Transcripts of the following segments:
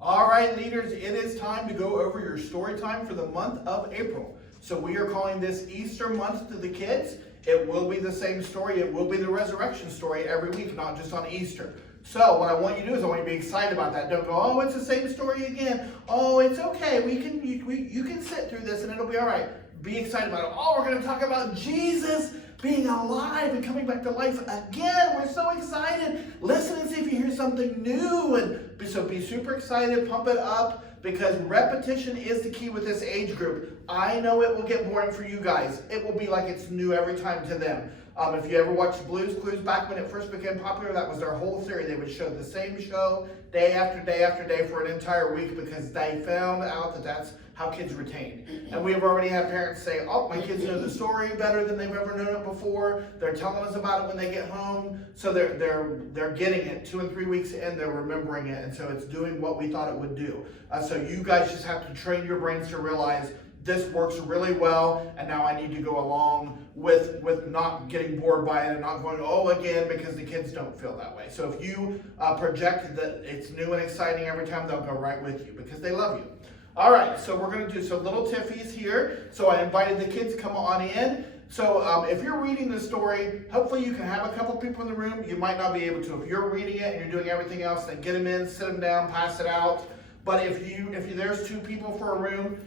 All right, leaders, it is time to go over your story time for the month of April. So we are calling this Easter month to the kids. It will be the same story. It will be the resurrection story every week, not just on Easter. So what I want you to do is I want you to be excited about that. Don't go, oh, it's the same story again. Oh, it's okay. You can sit through this and it'll be all right. Be excited about it. Oh, we're going to talk about Jesus being alive and coming back to life again. We're so excited. Listen and see if you hear something new. And so be super excited. Pump it up because repetition is the key with this age group. I know it will get boring for you guys. It will be like it's new every time to them. If you ever watched Blue's Clues back when it first became popular, that was their whole theory. They would show the same show day after day after day for an entire week because they found out that that's how kids retain. And we've already had parents say, oh, my kids know the story better than they've ever known it before. They're telling us about it when they get home. So they're getting it 2 and 3 weeks in, they're remembering it. And so it's doing what we thought it would do. So you guys just have to train your brains to realize this works really well, and now I need to go along with not getting bored by it and not going, oh, again, because the kids don't feel that way. So if you project that it's new and exciting every time, they'll go right with you because they love you. All right, so we're going to do some little Tiffies here. So I invited the kids to come on in. So if you're reading the story, hopefully you can have a couple people in the room. You might not be able to. If you're reading it and you're doing everything else, then get them in, sit them down, pass it out. But if there's 2 people for a room,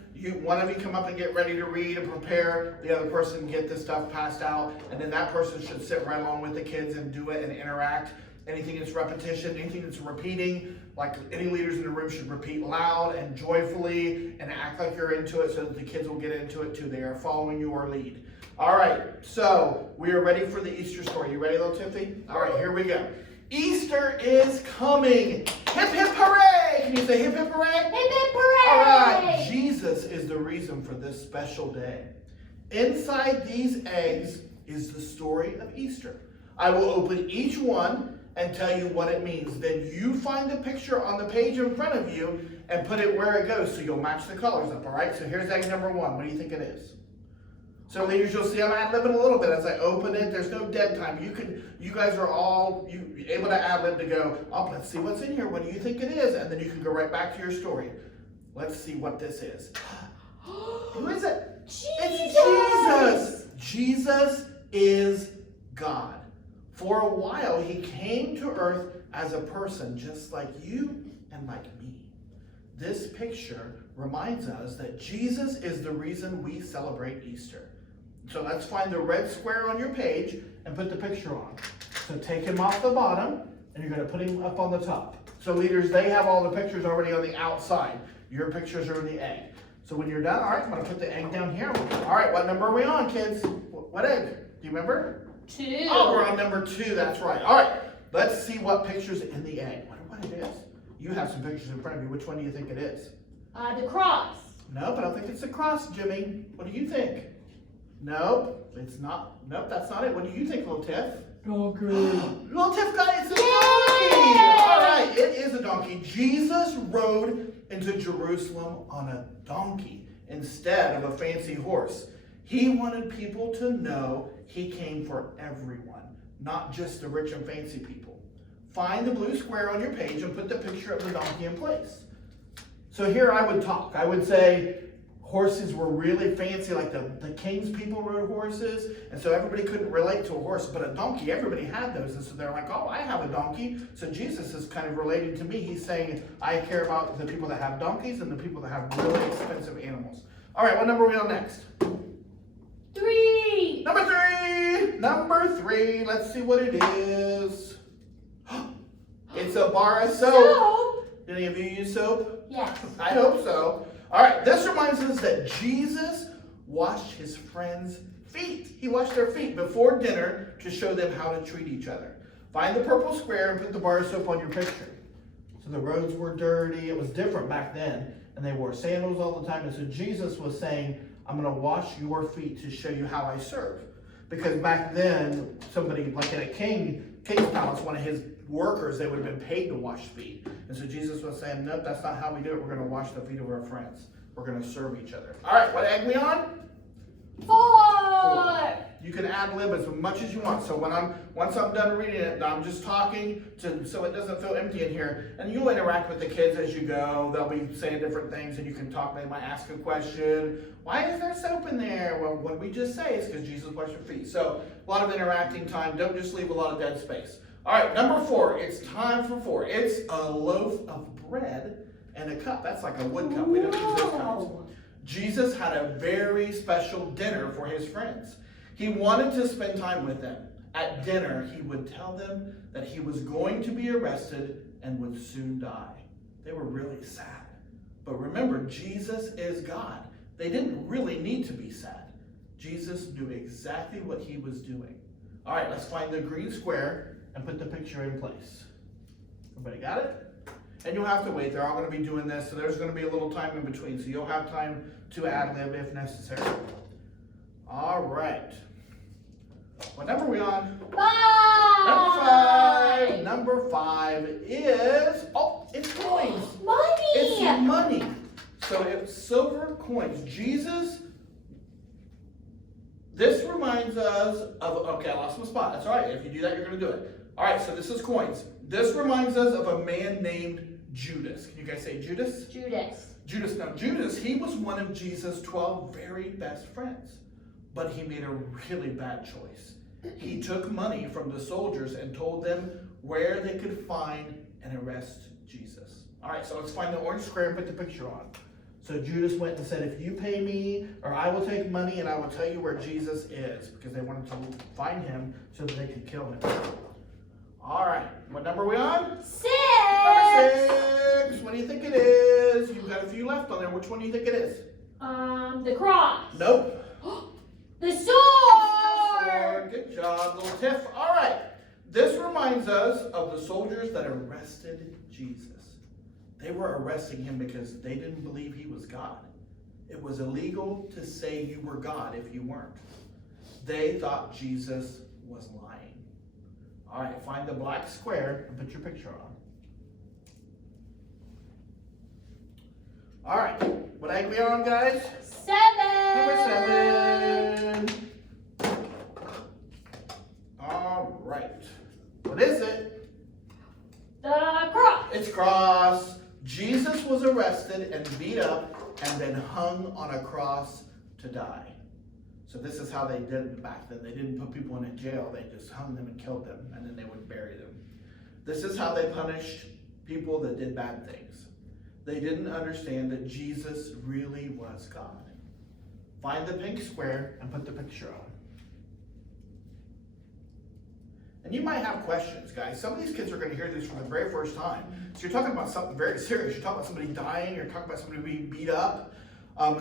one of you come up and get ready to read and prepare. The other person get the stuff passed out, and then that person should sit right along with the kids and do it and interact. Anything that's repetition, anything that's repeating, like any leaders in the room should repeat loud and joyfully and act like you're into it so that the kids will get into it too. They are following your lead. All right, so we are ready for the Easter story. You ready, little Tiffy? All right, here we go. Easter is coming. Hip, hip, hooray! Can you say hip, hip, hooray? Hip, hip, hooray! All right, Jesus is the reason for this special day. Inside these eggs is the story of Easter. I will open each one and tell you what it means. Then you find the picture on the page in front of you and put it where it goes so you'll match the colors up, all right? So here's egg number 1. What do you think it is? So leaders, you'll see I'm ad-libbing a little bit as I open it. There's no dead time. You guys are all able to ad-lib to go, oh, let's see what's in here. What do you think it is? And then you can go right back to your story. Let's see what this is. Who is it? Jesus! It's Jesus! Jesus is God. For a while, he came to earth as a person just like you and like me. This picture reminds us that Jesus is the reason we celebrate Easter. So let's find the red square on your page and put the picture on. So take him off the bottom and you're going to put him up on the top. So leaders, they have all the pictures already on the outside. Your pictures are in the egg. So when you're done, all right, I'm going to put the egg down here. All right, what number are we on, kids? What egg? Do you remember? 2. Oh, we're on number 2. That's right. All right, let's see what picture's in the egg. I wonder what it is. You have some pictures in front of you. Which one do you think it is? The cross. Nope, I don't think it's the cross, Jimmy. What do you think? Nope, it's not. Nope, that's not it. What do you think, little Tiff? Donkey. Little Tiff got it. It's a donkey. All right, it is a donkey. Jesus rode into Jerusalem on a donkey instead of a fancy horse. He wanted people to know he came for everyone, not just the rich and fancy people. Find the blue square on your page and put the picture of the donkey in place. So here I would talk. I would say horses were really fancy, like the king's people rode horses, and so everybody couldn't relate to a horse, but a donkey, everybody had those, and so they're like, oh, I have a donkey. So Jesus is kind of relating to me. He's saying, I care about the people that have donkeys and the people that have really expensive animals. All right, what number are we on next? 3. Number 3. Number 3. Let's see what it is. It's a bar of soap. Did any of you use soap? Yes. I hope so. All right, this reminds us that Jesus washed his friends' feet. He washed their feet before dinner to show them how to treat each other. Find the purple square and put the bar of soap on your picture. So the roads were dirty. It was different back then, and they wore sandals all the time. And so Jesus was saying, I'm going to wash your feet to show you how I serve. Because back then, somebody like in a king's palace, one of his workers, they would have been paid to wash feet. And so Jesus was saying, nope, that's not how we do it. We're going to wash the feet of our friends. We're going to serve each other. All right, what egg we on? 4. You can ad lib as much as you want. So once I'm done reading it, I'm just talking so it doesn't feel empty in here. And you'll interact with the kids as you go. They'll be saying different things and you can talk. They might ask a question. Why is there soap in there? Well, what we just say is because Jesus washed your feet. So a lot of interacting time. Don't just leave a lot of dead space. All right, number 4. It's time for 4. It's a loaf of bread and a cup. That's like a wood cup. We don't use those kinds. Jesus had a very special dinner for his friends. He wanted to spend time with them. At dinner, he would tell them that he was going to be arrested and would soon die. They were really sad. But remember, Jesus is God. They didn't really need to be sad. Jesus knew exactly what he was doing. All right, let's find the green square and put the picture in place. Everybody got it? And you'll have to wait. They're all going to be doing this, so there's going to be a little time in between. So you'll have time to ad lib if necessary. All right. What number are we on? 5. Number 5 is, it's coins. Money. It's money. So it's silver coins. This reminds us of, okay, I lost my spot. That's all right. If you do that, you're going to do it. All right, so this is coins. This reminds us of a man named Judas. Can you guys say Judas? Judas. Now, Judas, he was one of Jesus' 12 very best friends. But he made a really bad choice. He took money from the soldiers and told them where they could find and arrest Jesus. All right, so let's find the orange square and put the picture on. So Judas went and said, if you pay me, or I will take money and I will tell you where Jesus is, because they wanted to find him so that they could kill him. All right, what number are we on? 6. Number 6. What do you think it is? You've got a few left on there. Which one do you think it is? The cross. Nope. The sword. Good job, little tiff. All right. This reminds us of the soldiers that arrested Jesus. They were arresting him because they didn't believe he was God. It was illegal to say you were God if you weren't. They thought Jesus was lying. All right, find the black square and put your picture on. All right, what egg we on, guys? 7. Number 7. All right. What is it? The cross. It's cross. Jesus was arrested and beat up and then hung on a cross to die. So this is how they did it back then. They didn't put people in a jail. They just hung them and killed them, and then they would bury them. This is how they punished people that did bad things. They didn't understand that Jesus really was God. Find the pink square and put the picture on. And you might have questions, guys. Some of these kids are going to hear this for the very first time. So you're talking about something very serious. You're talking about somebody dying. You're talking about somebody being beat up.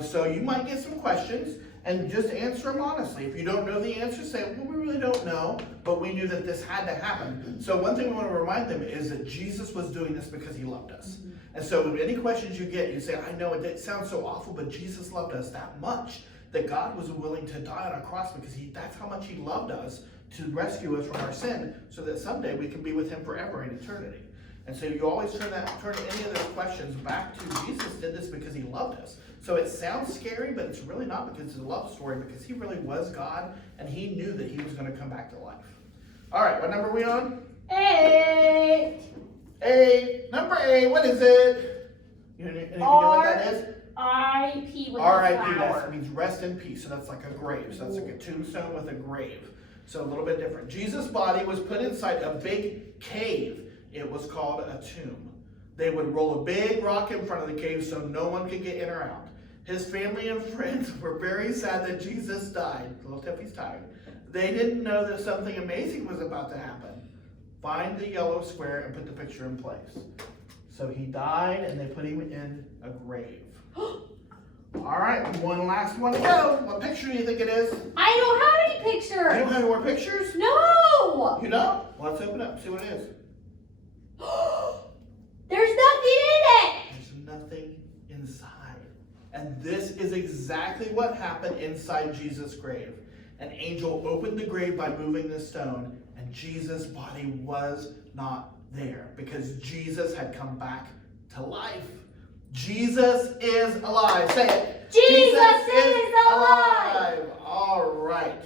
So you might get some questions and just answer them honestly. If you don't know the answer, say, well, we really don't know, but we knew that this had to happen. So one thing we want to remind them is that Jesus was doing this because he loved us. And so any questions you get, you say, I know it sounds so awful, but Jesus loved us that much that God was willing to die on a cross because that's how much he loved us, to rescue us from our sin so that someday we can be with him forever in eternity. And so you always turn any of those questions back to Jesus did this because he loved us. So it sounds scary, but it's really not, because it's a love story, because he really was God and he knew that he was going to come back to life. All right, what number are we on? 8. 8. Number 8, what is it? Any idea what that is? R.I.P. with R.I.P. a flower. That means rest in peace. So that's like a grave. So that's like a tombstone with a grave. So a little bit different. Jesus' body was put inside a big cave. It was called a tomb. They would roll a big rock in front of the cave so no one could get in or out. His family and friends were very sad that Jesus died. Little Tiffy's tired. They didn't know that something amazing was about to happen. Find the yellow square and put the picture in place. So he died and they put him in a grave. All right, one last one to go. What picture do you think it is? I don't have any pictures. You don't have any more pictures? No. You don't? Well, let's open up, see what it is. There's nothing in it. There's nothing inside. And this is exactly what happened inside Jesus' grave. An angel opened the grave by moving the stone, and Jesus' body was not there because Jesus had come back to life. Jesus is alive. Say it. Jesus is alive. All right.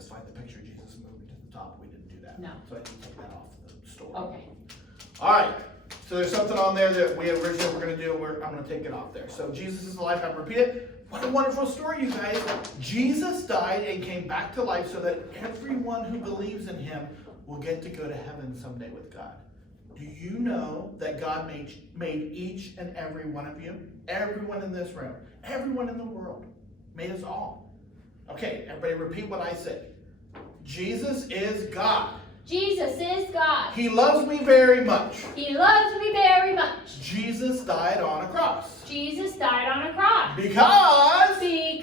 Jesus, find the picture of Jesus moving to the top. We didn't do that. No. So I can take that off the story. Okay. All right. So there's something on there that we originally were going to do. I'm going to take it off there. So Jesus is alive. I'm repeat it. What a wonderful story, you guys. Jesus died and came back to life so that everyone who believes in him will get to go to heaven someday with God. Do you know that God made each and every one of you? Everyone in this room. Everyone in the world. Made us all. Okay, everybody repeat what I say. Jesus is God. Jesus is God. He loves me very much. He loves me very much. Jesus died on a cross. Jesus died on a cross. Because Because he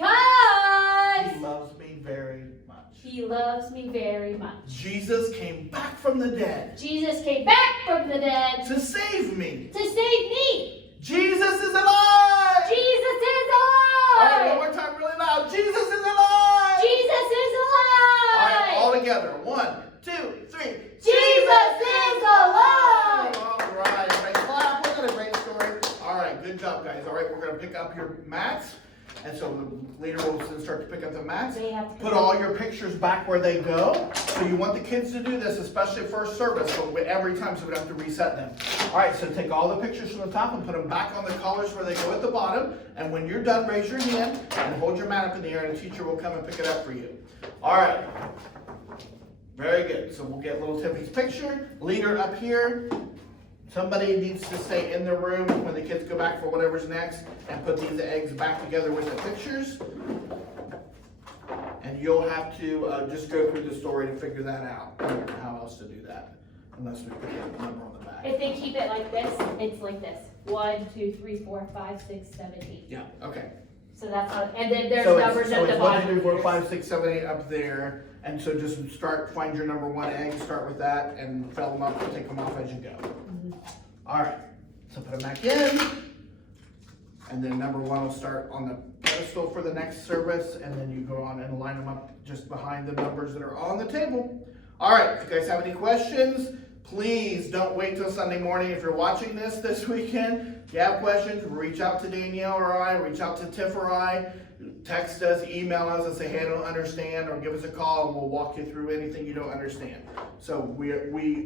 loves me very much. he loves me very much. Jesus came back from the dead Jesus came back from the dead to save me. to save me. Jesus is alive. Jesus is All right, one alive. more time really loud. Jesus is alive. Jesus is All right, all alive. together. 1, 2, 3. Jesus is alive. All right, everybody clap. Wasn't that a great story? All right, good job, guys. All right, we're going to pick up your mats. And so the leader will start to pick up the mats. They have to Put all your pictures back where they go. So you want the kids to do this, especially first service, so every time, so we don't have to reset them. All right, so take all the pictures from the top and put them back on the collars where they go at the bottom. And when you're done, raise your hand and hold your mat up in the air, and a teacher will come and pick it up for you. All right. Very good. So we'll get little Tiffany's picture. Leader up here. Somebody needs to stay in the room when the kids go back for whatever's next and put these eggs back together with the pictures. And you'll have to just go through the story to figure that out. I don't know how else to do that unless we put the number on the back. If they keep it like this, it's like this. 1, 2, 3, 4, 5, 6, 7, 8. Yeah, okay. So that's how, and then there's So numbers at the it's bottom. 1, 2, 3, 4, 5, 6, 7, 8 up there. And so just find your number 1 egg, start with that, and fill them up and take them off as you go. All right, so put them back in. And then number 1 will start on the pedestal for the next service, and then you go on and line them up just behind the numbers that are on the table. All right, if you guys have any questions, please don't wait till Sunday morning. If you're watching this weekend, if you have questions, reach out to Danielle or I, reach out to Tiff or I, text us, email us and say, hey, I don't understand, or give us a call and we'll walk you through anything you don't understand. So we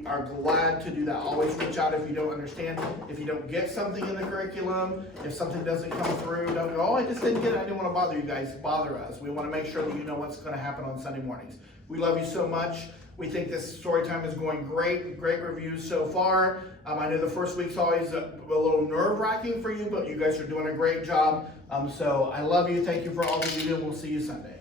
are glad to do that. Always reach out if you don't understand. If you don't get something in the curriculum, if something doesn't come through, don't go, oh, I just didn't get it. I didn't want to bother you guys. Bother us. We want to make sure that you know what's going to happen on Sunday mornings. We love you so much. We think this story time is going great. Great reviews so far. I know the first week's always a little nerve-wracking for you, but you guys are doing a great job. So I love you. Thank you for all that you do. We'll see you Sunday.